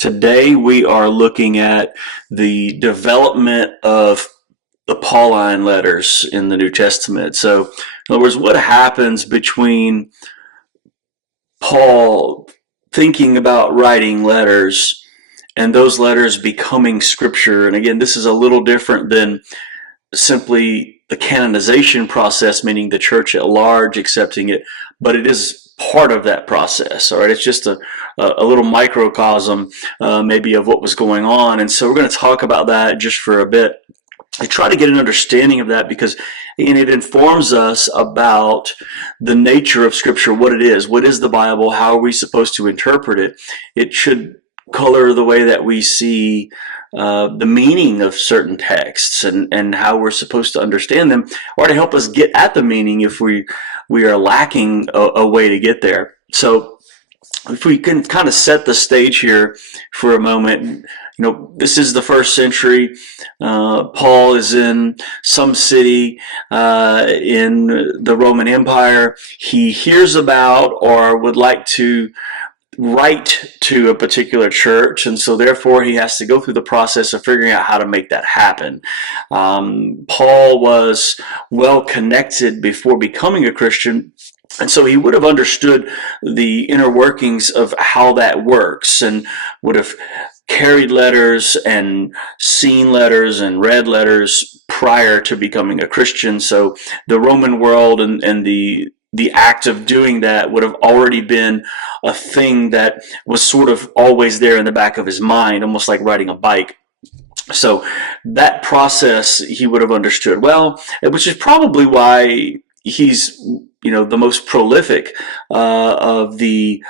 Today we are looking at the development of the Pauline letters in the New Testament. So, in other words, what happens between Paul thinking about writing letters and those letters becoming scripture? And again, this is a little different than simply the canonization process, meaning the church at large accepting it, but it is part of that process. All right, it's just a little microcosm, maybe, of what was going on. And so we're going to talk about that just for a bit. I try to get an understanding of that because it informs us about the nature of Scripture, what it is. What is the Bible? How are we supposed to interpret it? It should color the way that we see the meaning of certain texts and how we're supposed to understand them, or to help us get at the meaning if we are lacking a way to get there. So if we can kind of set the stage here for a moment, this is the first century. Paul is in some city in the Roman Empire. He hears about or would like to write to a particular church, and so therefore he has to go through the process of figuring out how to make that happen. Paul was well connected before becoming a Christian, and so he would have understood the inner workings of how that works, and would have carried letters and seen letters and read letters prior to becoming a Christian. So the Roman world and the act of doing that would have already been a thing that was sort of always there in the back of his mind, almost like riding a bike. So that process he would have understood well, which is probably why he's the most prolific of the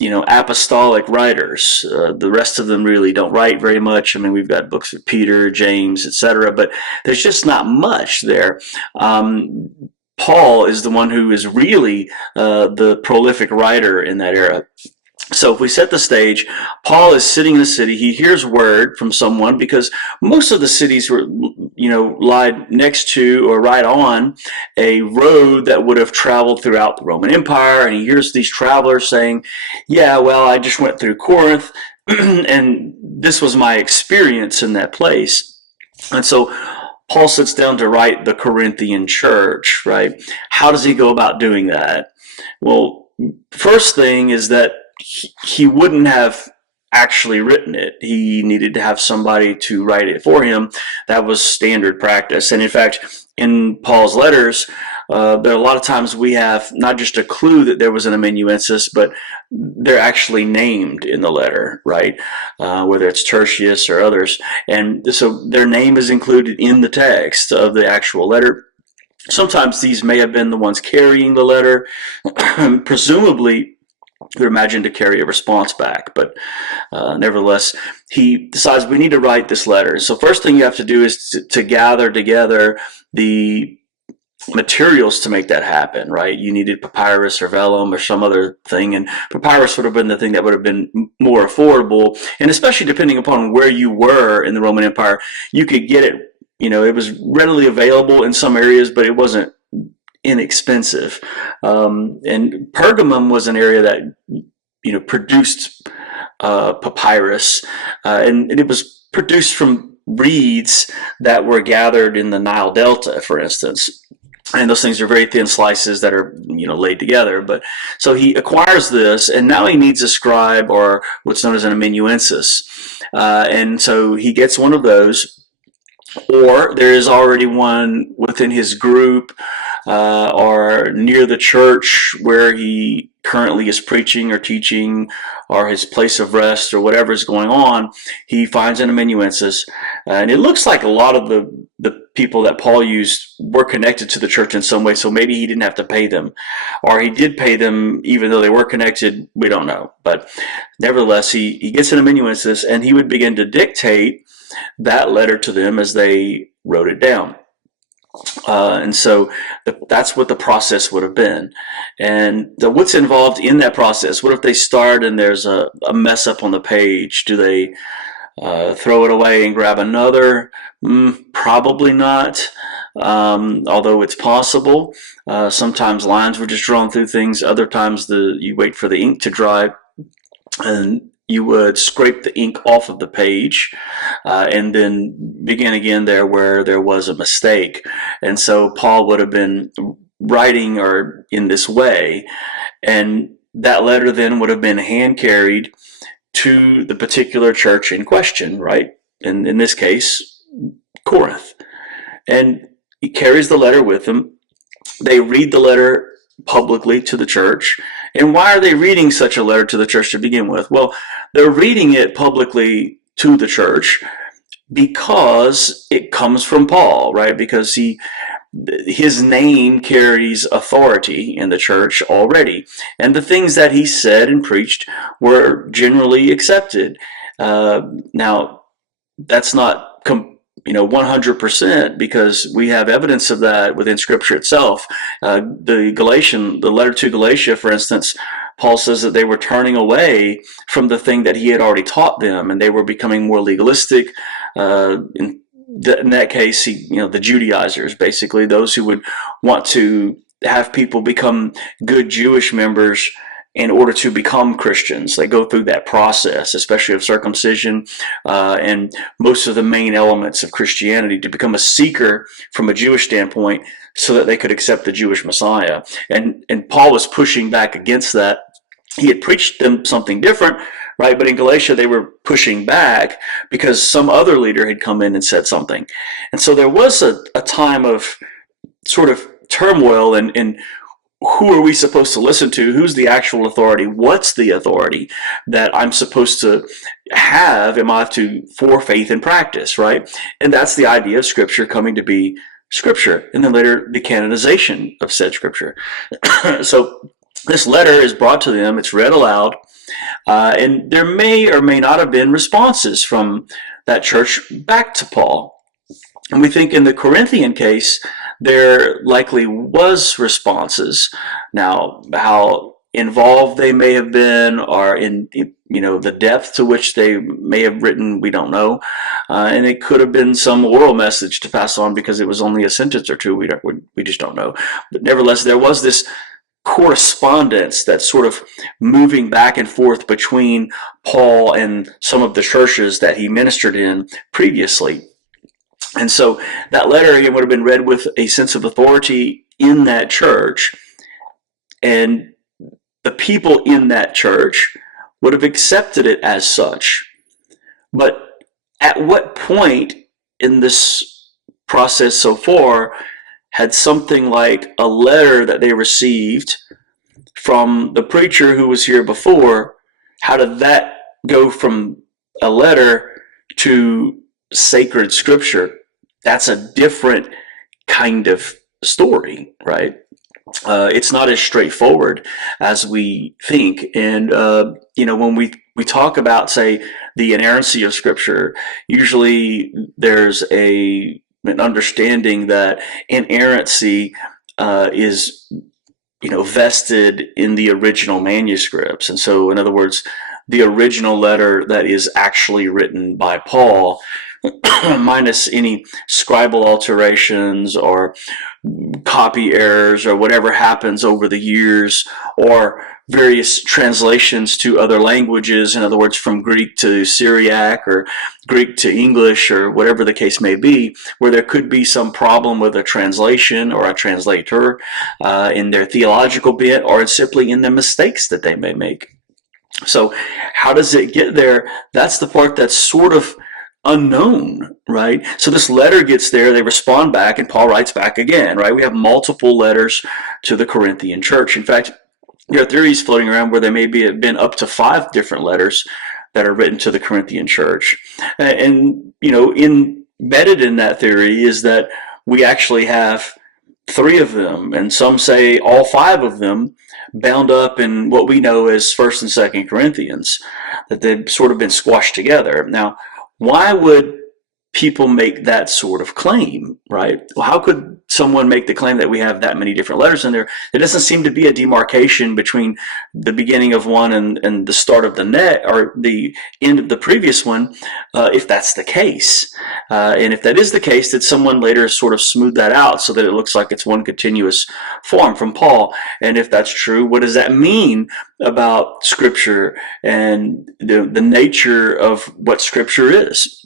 apostolic writers. The rest of them really don't write very much. I mean, we've got books of Peter, James, etc., but there's just not much there. Paul is the one who is really the prolific writer in that era. So if we set the stage, Paul is sitting in the city. He hears word from someone, because most of the cities were, lie next to or right on a road that would have traveled throughout the Roman Empire. And he hears these travelers saying, yeah, well, I just went through Corinth and this was my experience in that place. And so Paul sits down to write the Corinthian church, right? How does he go about doing that? Well, first thing is that he wouldn't have actually written it. He needed to have somebody to write it for him. That was standard practice. And in fact, in Paul's letters, there are a lot of times we have not just a clue that there was an amanuensis, but they're actually named in the letter, right? Whether it's Tertius or others. And so their name is included in the text of the actual letter. Sometimes these may have been the ones carrying the letter. Presumably, they're imagined to carry a response back, but nevertheless, he decides we need to write this letter. So first thing you have to do is to gather together the materials to make that happen, right? You needed papyrus or vellum or some other thing, and papyrus would have been the thing that would have been more affordable, and especially depending upon where you were in the Roman Empire, you could get it, it was readily available in some areas, but it wasn't inexpensive. And Pergamum was an area that produced papyrus, and it was produced from reeds that were gathered in the Nile Delta, for instance. And those things are very thin slices that are laid together. But so he acquires this, and now he needs a scribe, or what's known as an amanuensis, and so he gets one of those. Or there is already one within his group or near the church where he currently is preaching or teaching, or his place of rest, or whatever is going on. He finds an amanuensis, and it looks like a lot of the people that Paul used were connected to the church in some way, so maybe he didn't have to pay them, or he did pay them even though they were connected. We don't know, but nevertheless, he gets an amanuensis, and he would begin to dictate that letter to them as they wrote it down. And so that's what the process would have been. And what's involved in that process? What if they start and there's a mess up on the page? Do they throw it away and grab another? Probably not, although it's possible. Sometimes lines were just drawn through things. Other times you wait for the ink to dry. And you would scrape the ink off of the page and then begin again there where there was a mistake. And so Paul would have been writing or in this way, and that letter then would have been hand carried to the particular church in question, right? And in this case, Corinth. And he carries the letter with him. They read the letter publicly to the church. And why are they reading such a letter to the church to begin with? Well, they're reading it publicly to the church because it comes from Paul, right? Because his name carries authority in the church already. And the things that he said and preached were generally accepted. Now, that's not 100%, because we have evidence of that within Scripture itself. The letter to Galatia, for instance, Paul says that they were turning away from the thing that he had already taught them, and they were becoming more legalistic. In that case, the Judaizers, basically those who would want to have people become good Jewish members in order to become Christians. They go through that process, especially of circumcision and most of the main elements of Christianity, to become a seeker from a Jewish standpoint so that they could accept the Jewish Messiah. And Paul was pushing back against that. He had preached them something different, right? But in Galatia, they were pushing back because some other leader had come in and said something. And so there was a time of sort of turmoil and who are we supposed to listen to? Who's the actual authority? What's the authority that I'm supposed to have? Am I for faith and practice, right? And that's the idea of Scripture coming to be Scripture, and then later the canonization of said Scripture. So this letter is brought to them, it's read aloud, and there may or may not have been responses from that church back to Paul. And we think in the Corinthian case, there likely was responses. Now, how involved they may have been, or in the depth to which they may have written, we don't know. And it could have been some oral message to pass on because it was only a sentence or two. We just don't know. But nevertheless, there was this correspondence that's sort of moving back and forth between Paul and some of the churches that he ministered in previously. And so that letter, again, would have been read with a sense of authority in that church, and the people in that church would have accepted it as such. But at what point in this process so far had something like a letter that they received from the preacher who was here before, how did that go from a letter to sacred Scripture? That's a different kind of story, right? It's not as straightforward as we think. And, when we talk about, say, the inerrancy of Scripture, usually there's an understanding that inerrancy is, vested in the original manuscripts. And so, in other words, the original letter that is actually written by Paul, minus any scribal alterations or copy errors or whatever happens over the years, or various translations to other languages, in other words, from Greek to Syriac or Greek to English or whatever the case may be, where there could be some problem with a translation or a translator in their theological bent, or simply in the mistakes that they may make. So how does it get there? That's the part that's sort of unknown, right? So this letter gets there, they respond back, and Paul writes back again, right? We have multiple letters to the Corinthian church. In fact, there are theories floating around where there may have been up to 5 different letters that are written to the Corinthian church. And, embedded in that theory is that we actually have 3 of them, and some say all 5 of them, bound up in what we know as 1st and 2nd Corinthians, that they've sort of been squashed together. Now, why would people make that sort of claim, right? Well, how could someone make the claim that we have that many different letters in there? There doesn't seem to be a demarcation between the beginning of one and the start of the net, or the end of the previous one, if that's the case. And if that is the case, did someone later sort of smooth that out so that it looks like it's one continuous form from Paul? And if that's true, what does that mean about Scripture and the nature of what Scripture is?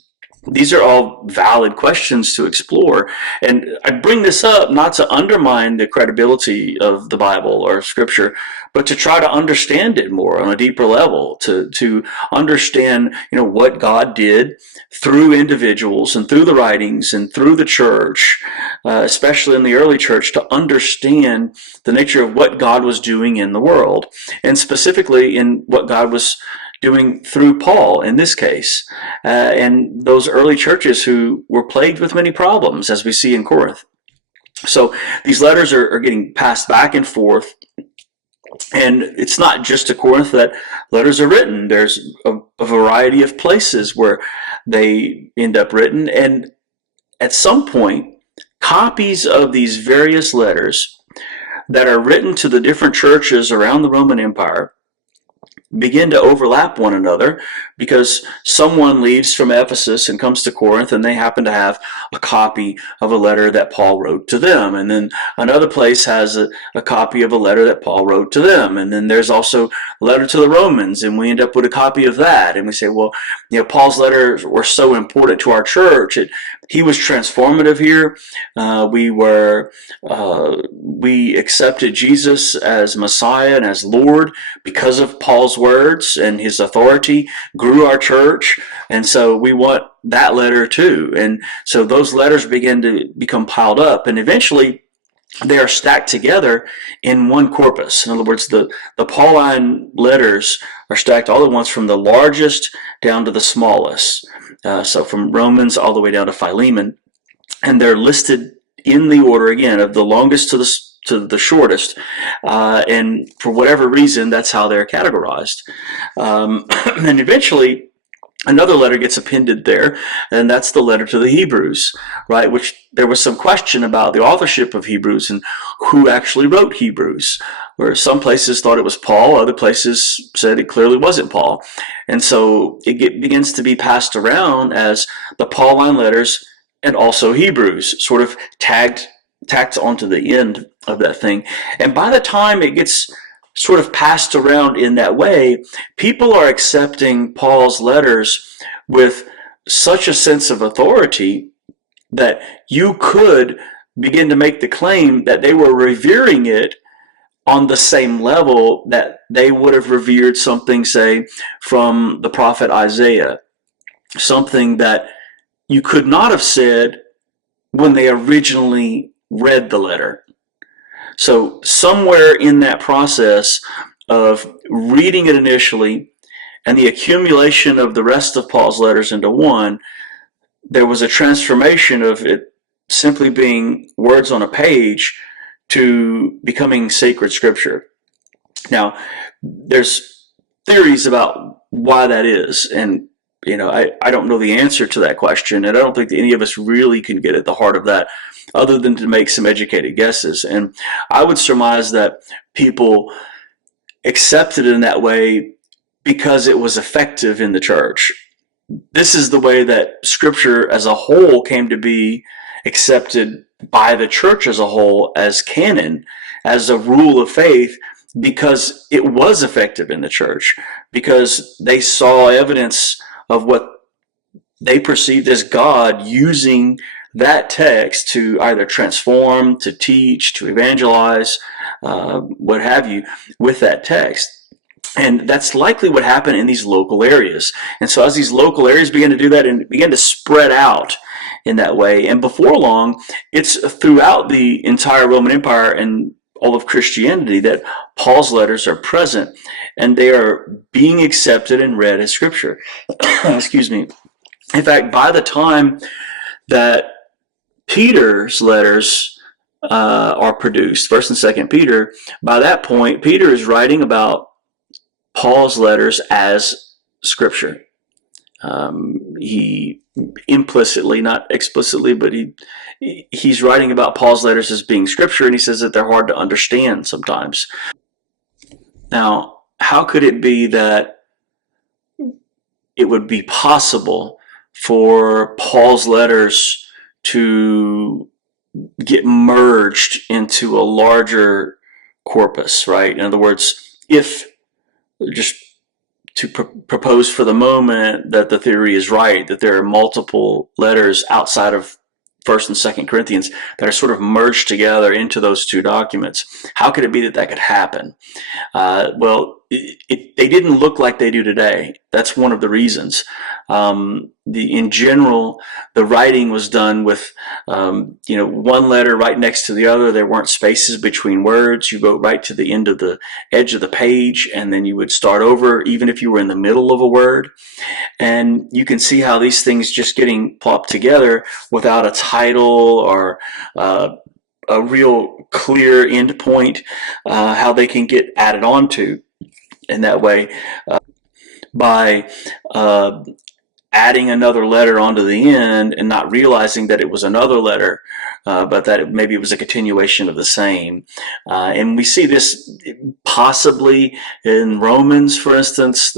These are all valid questions to explore. And I bring this up not to undermine the credibility of the Bible or Scripture, but to try to understand it more on a deeper level, to understand, what God did through individuals and through the writings and through the church, especially in the early church, to understand the nature of what God was doing in the world, and specifically in what God was doing through Paul in this case, and those early churches who were plagued with many problems, as we see in Corinth. So these letters are getting passed back and forth, and it's not just to Corinth that letters are written. There's a variety of places where they end up written, and at some point, copies of these various letters that are written to the different churches around the Roman Empire begin to overlap one another, because someone leaves from Ephesus and comes to Corinth, and they happen to have a copy of a letter that Paul wrote to them. And then another place has a copy of a letter that Paul wrote to them. And then there's also a letter to the Romans, and we end up with a copy of that. And we say, well, Paul's letters were so important to our church. He was transformative here. We accepted Jesus as Messiah and as Lord because of Paul's words, and his authority grew our church. And so we want that letter too. And so those letters begin to become piled up, and eventually they are stacked together in one corpus. In other words, the Pauline letters are stacked all at once, from the largest down to the smallest. So from Romans all the way down to Philemon, and they're listed in the order again of the longest to the shortest, and for whatever reason, that's how they're categorized. And eventually, another letter gets appended there, and that's the letter to the Hebrews, right? Which there was some question about the authorship of Hebrews and who actually wrote Hebrews, where some places thought it was Paul, other places said it clearly wasn't Paul. And so it begins to be passed around as the Pauline letters and also Hebrews, sort of tacked onto the end of that thing. And by the time it gets sort of passed around in that way, people are accepting Paul's letters with such a sense of authority that you could begin to make the claim that they were revering it on the same level that they would have revered something, say, from the prophet Isaiah, something that you could not have said when they originally read the letter. So somewhere in that process of reading it initially and the accumulation of the rest of Paul's letters into one, there was a transformation of it simply being words on a page to becoming sacred scripture. Now, there's theories about why that is, and I don't know the answer to that question, and I don't think that any of us really can get at the heart of that, other than to make some educated guesses. And I would surmise that people accepted it in that way because it was effective in the church. This is the way that Scripture as a whole came to be accepted by the church as a whole as canon, as a rule of faith, because it was effective in the church, because they saw evidence of what they perceived as God using that text to either transform, to teach, to evangelize, what have you, with that text. And that's likely what happened in these local areas. And so as these local areas began to do that and began to spread out in that way, and before long, it's throughout the entire Roman Empire and all of Christianity that Paul's letters are present, and they are being accepted and read as Scripture. Excuse me. In fact, by the time that Peter's letters are produced, 1st and 2nd Peter, by that point, Peter is writing about Paul's letters as Scripture. He implicitly, not explicitly, but he's writing about Paul's letters as being scripture, and he says that they're hard to understand sometimes. Now, how could it be that it would be possible for Paul's letters to get merged into a larger corpus, right? In other words, if just to propose for the moment that the theory is right, that there are multiple letters outside of First and Second Corinthians that are sort of merged together into those two documents. How could it be that that could happen? They didn't look like they do today. That's one of the reasons. In general, the writing was done with, one letter right next to the other. There weren't spaces between words. You wrote right to the end of the edge of the page, and then you would start over, even if you were in the middle of a word. And you can see how these things just getting plopped together without a title or a real clear end point, how they can get added onto in that way by adding another letter onto the end and not realizing that it was another letter, but that maybe it was a continuation of the same. And we see this possibly in Romans, for instance.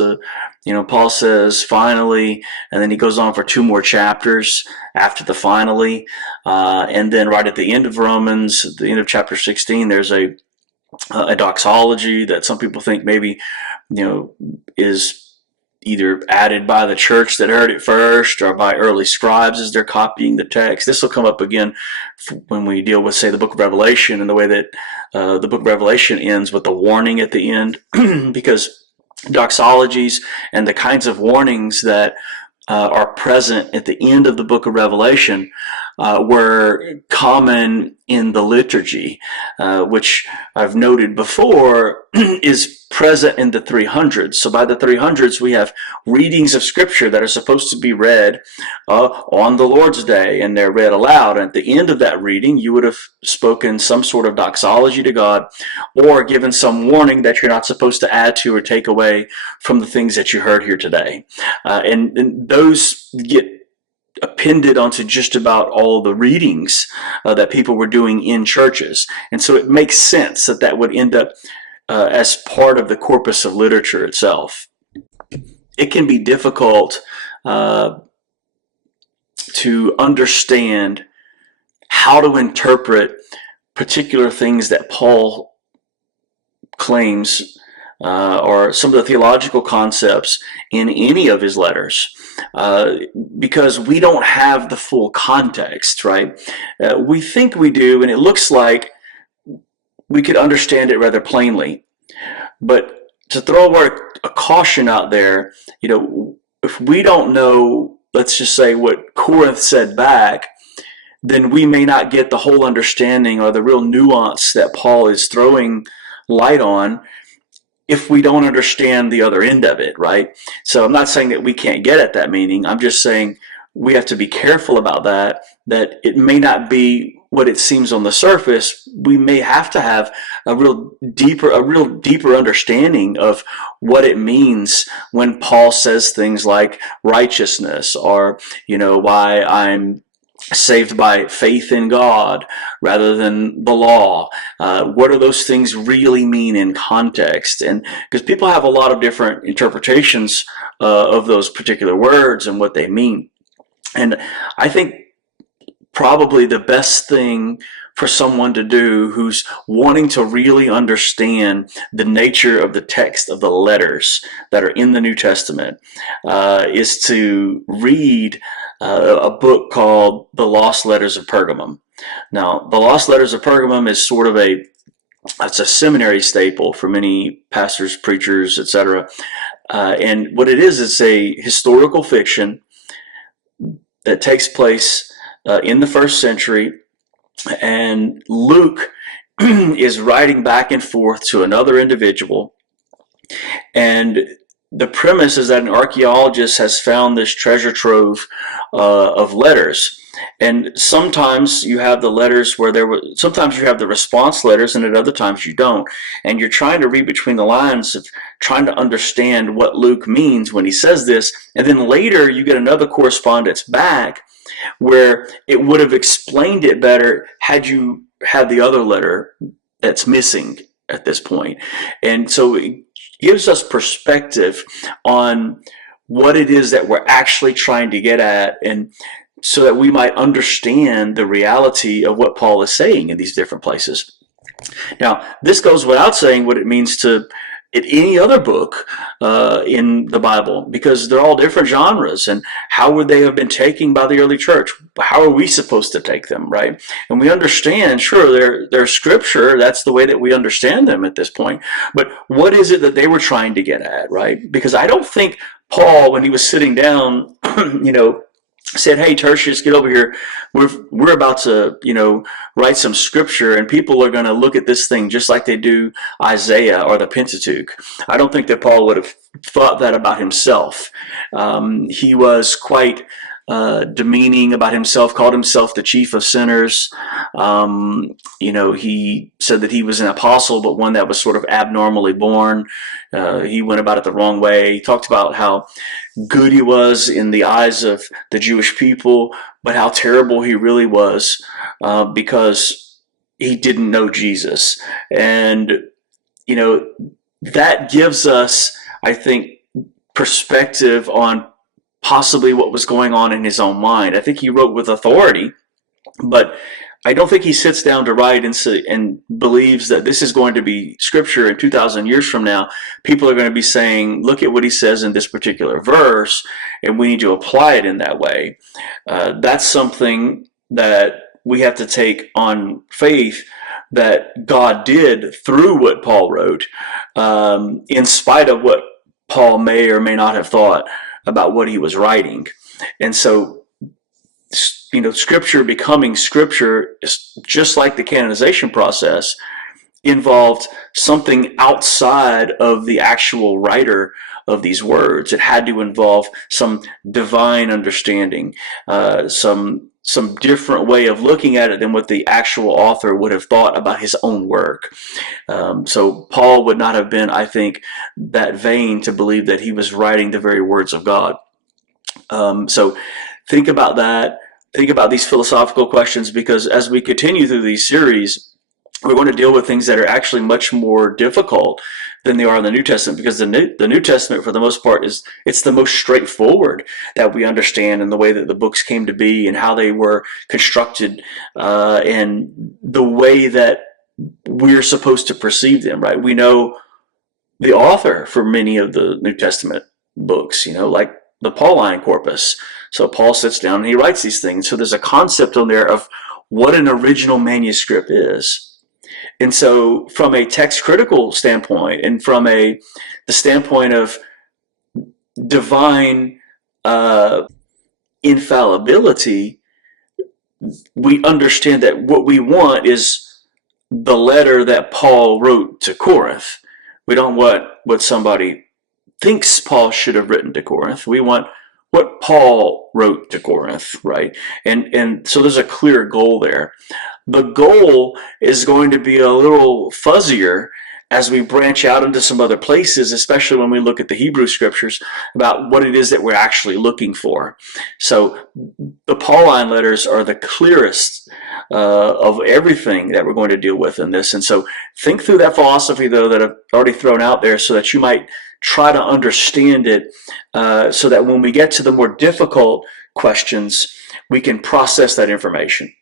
Paul says finally, and then he goes on for 2 more chapters after the finally, and then right at the end of Romans, at the end of chapter 16, there's a doxology that some people think maybe is either added by the church that heard it first or by early scribes as they're copying the text. This will come up again when we deal with, say, the book of Revelation, and the way that the book of Revelation ends with a warning at the end, because doxologies and the kinds of warnings that are present at the end of the book of Revelation were common in the liturgy, which I've noted before is present in the 300s. So by the 300s, we have readings of Scripture that are supposed to be read on the Lord's Day, and they're read aloud. And at the end of that reading, you would have spoken some sort of doxology to God, or given some warning that you're not supposed to add to or take away from the things that you heard here today. And those get appended onto just about all the readings that people were doing in churches. And so it makes sense that that would end up as part of the corpus of literature itself. It can be difficult to understand how to interpret particular things that Paul claims or some of the theological concepts in any of his letters, because we don't have the full context, right? We think we do, and it looks like we could understand it rather plainly. But to throw a caution out there, if we don't know, let's just say, what Corinth said back, then we may not get the whole understanding or the real nuance that Paul is throwing light on if we don't understand the other end of it, right? So I'm not saying that we can't get at that meaning. I'm just saying we have to be careful about that it may not be what it seems on the surface. We may have to have a real deeper understanding of what it means when Paul says things like righteousness, or, why I'm saved by faith in God rather than the law. What do those things really mean in context? And because people have a lot of different interpretations of those particular words and what they mean. And I think probably the best thing for someone to do who's wanting to really understand the nature of the text of the letters that are in the New Testament is to read a book called The Lost Letters of Pergamum. Now, The Lost Letters of Pergamum is sort of it's a seminary staple for many pastors, preachers, etc. And what it is a historical fiction that takes place in the first century, and Luke is writing back and forth to another individual, and the premise is that an archaeologist has found this treasure trove of letters. And sometimes you have the letters where sometimes you have the response letters, and at other times you don't. And you're trying to read between the lines of trying to understand what Luke means when he says this. And then later you get another correspondence back where it would have explained it better had you had the other letter that's missing at this point. And so it gives us perspective on what it is that we're actually trying to get at, and so that we might understand the reality of what Paul is saying in these different places. Now, this goes without saying what it means to any other book in the Bible, because they're all different genres, and how would they have been taken by the early church? How are we supposed to take them, right? And we understand, sure, they're scripture, that's the way that we understand them at this point, but what is it that they were trying to get at, right? Because I don't think Paul, when he was sitting down, said, "Hey, Tertius, get over here. We're about to, write some scripture, and people are going to look at this thing just like they do Isaiah or the Pentateuch." I don't think that Paul would have thought that about himself. He was quite demeaning about himself, called himself the chief of sinners. He said that he was an apostle, but one that was sort of abnormally born. He went about it the wrong way. He talked about how good he was in the eyes of the Jewish people, but how terrible he really was because he didn't know Jesus. And, that gives us, I think, perspective on possibly what was going on in his own mind. I think he wrote with authority, but I don't think he sits down to write and believes that this is going to be scripture in 2,000 years from now. People are going to be saying, look at what he says in this particular verse, and we need to apply it in that way. That's something that we have to take on faith that God did through what Paul wrote, in spite of what Paul may or may not have thought about what he was writing. And so, scripture becoming scripture, just like the canonization process, involved something outside of the actual writer of these words. It had to involve some divine understanding, some different way of looking at it than what the actual author would have thought about his own work. So Paul would not have been, I think, that vain to believe that he was writing the very words of God. So think about that. Think about these philosophical questions, because as we continue through these series, we're going to deal with things that are actually much more difficult than they are in the New Testament, because the New Testament, for the most part, it's the most straightforward that we understand, in the way that the books came to be and how they were constructed, and the way that we're supposed to perceive them, right? We know the author for many of the New Testament books, like the Pauline corpus. So Paul sits down and he writes these things. So there's a concept on there of what an original manuscript is. And so from a text critical standpoint, and from the standpoint of divine infallibility, we understand that what we want is the letter that Paul wrote to Corinth. We don't want what somebody thinks Paul should have written to Corinth. We want what Paul wrote to Corinth, right? And so there's a clear goal there. The goal is going to be a little fuzzier as we branch out into some other places, especially when we look at the Hebrew scriptures, about what it is that we're actually looking for. So the Pauline letters are the clearest of everything that we're going to deal with in this. And so think through that philosophy, though, that I've already thrown out there, so that you might try to understand it, so that when we get to the more difficult questions, we can process that information.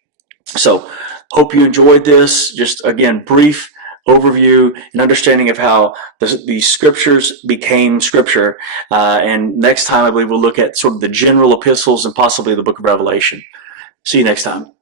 So hope you enjoyed this. Just, again, brief overview and understanding of how the scriptures became scripture. And next time, I believe we'll look at sort of the general epistles and possibly the book of Revelation. See you next time.